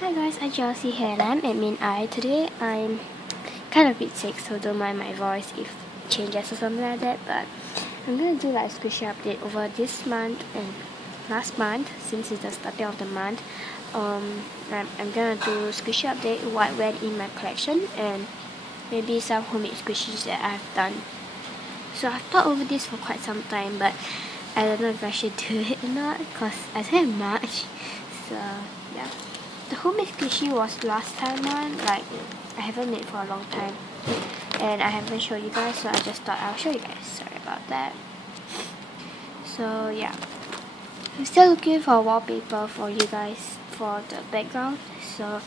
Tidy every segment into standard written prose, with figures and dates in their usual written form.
Hi guys, I'm Chelsea here and I'm admin I. Today I'm kind of a bit sick, so don't mind my voice if it changes or something like that, but I'm going to do like a squishy update over this month and last month since it's the starting of the month. I'm going to do squishy update what went in my collection and maybe some homemade squishies that I've done. So I've thought over this for quite some time, but I don't know if I should do it or not because I don't have much. So yeah. The homemade squishy was last time one, like I haven't made for a long time and I haven't shown you guys, so I just thought I'll show you guys. Sorry about that. So yeah, I'm still looking for wallpaper for you guys for the background, so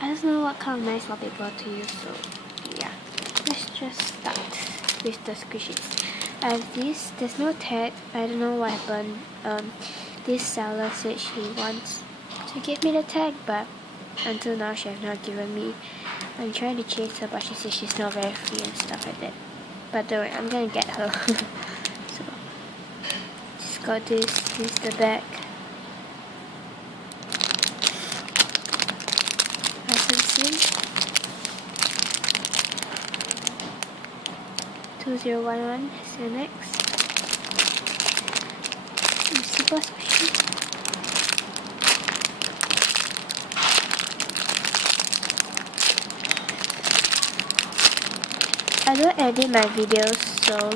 I don't know what kind of nice wallpaper to use, so yeah, let's just start with the squishies. I have this, there's no tag, I don't know what happened. This seller said she wants to give me the tag, but until now she has not given me. I'm trying to chase her, but she says she's not very free and stuff like that. But don't worry, I'm gonna get her. So just got this is the back. Licensing 2011 SMX. Super special. I don't edit my videos, so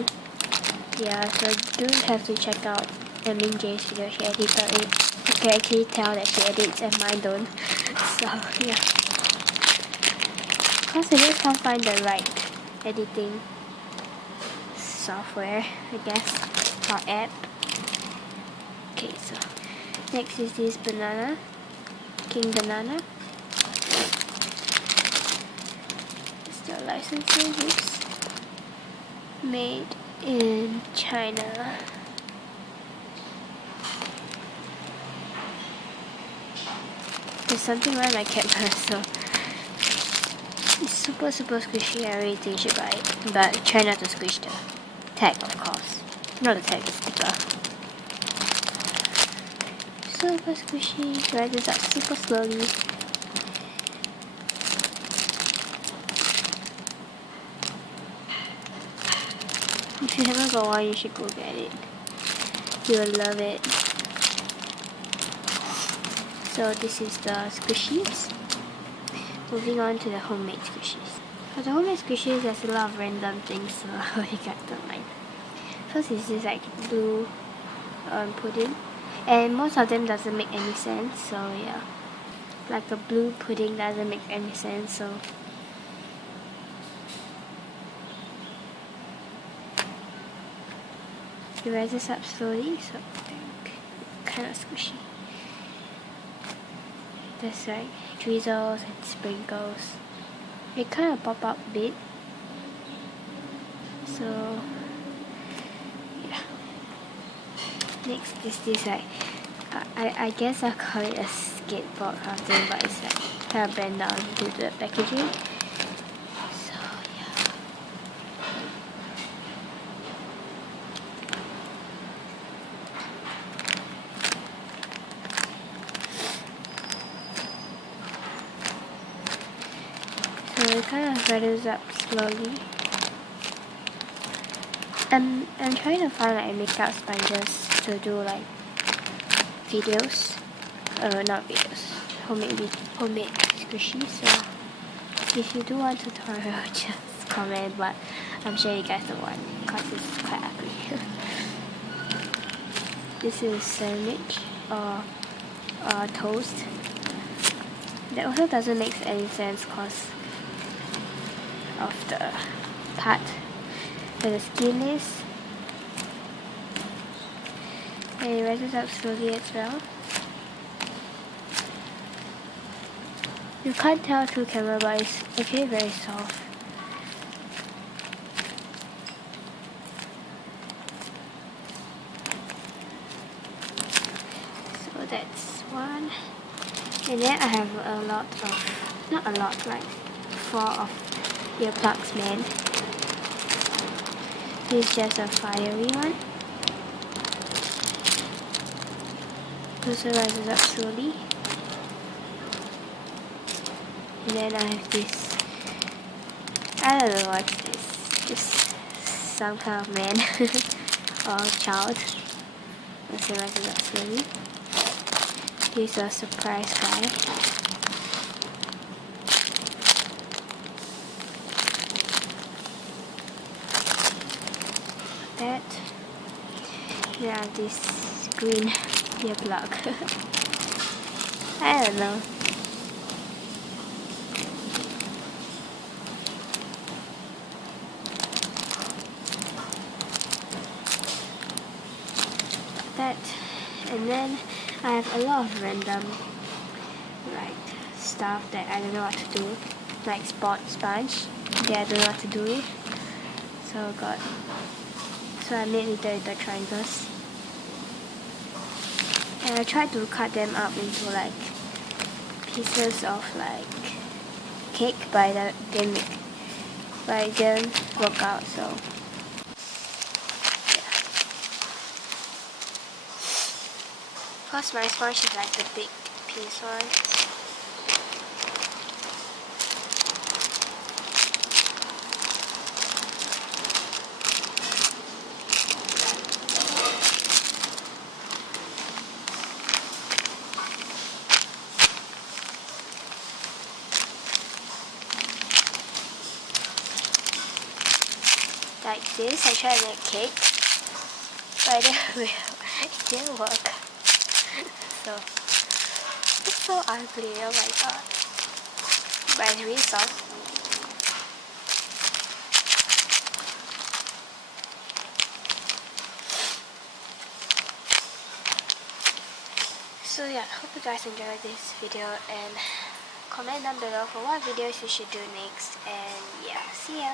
yeah, so you don't have to check out Emin J's video. She edited it. You can actually tell that she edits and mine don't. So yeah, because I just can't find the right editing software, I guess, or app. Okay, so next is this banana, King Banana. It's the licensing books. Made in China. There's something around my camera, so it's super squishy. I really think you should buy it, but try not to squish the tag, of course. Not the tag, the sticker. Super squishy. Dry this up super slowly. If you haven't got one, you should go get it. You will love it. So this is the squishies. Moving on to the homemade squishies. For the homemade squishies, there's a lot of random things, so you guys don't mind. First is this like blue pudding, and most of them doesn't make any sense. So yeah, like the blue pudding doesn't make any sense. So it rises up slowly, so kind of squishy. There's like drizzles and sprinkles. It kind of pop up a bit. So yeah. Next is this like I guess I'll call it a skateboard kind of thing, but it's like kind of bent down due to the packaging. So it kind of rises up slowly. I'm trying to find like makeup sponges to do like videos. Not videos. Homemade squishies. So if you do want tutorial, just comment. But I'm sure you guys don't want because it's quite ugly. This is sandwich or toast. That also doesn't make any sense because of the part where the skin is, and it rises up slowly as well. You can't tell through camera, but it's actually very soft. So that's one, and then I have a lot of, not a lot, like 4 of earplugs made. This is just a fiery one. Also rises up slowly. And then I have this, I don't know what's this, just some kind of man or child. Let's see what it slowly. He's a surprise guy. That. Yeah, this green earplug. I don't know. That, and then I have a lot of random like stuff that I don't know what to do, like sport sponge that I don't know what to do with. So I made little triangles, and I tried to cut them up into like pieces of like cake, but it didn't work out. So plus my sponge is like the big piece one. Like this, I tried to make cake, but it didn't work. So it's so ugly, oh my god. But it's really soft. So yeah, hope you guys enjoyed this video, and comment down below for what videos you should do next, and yeah, see ya.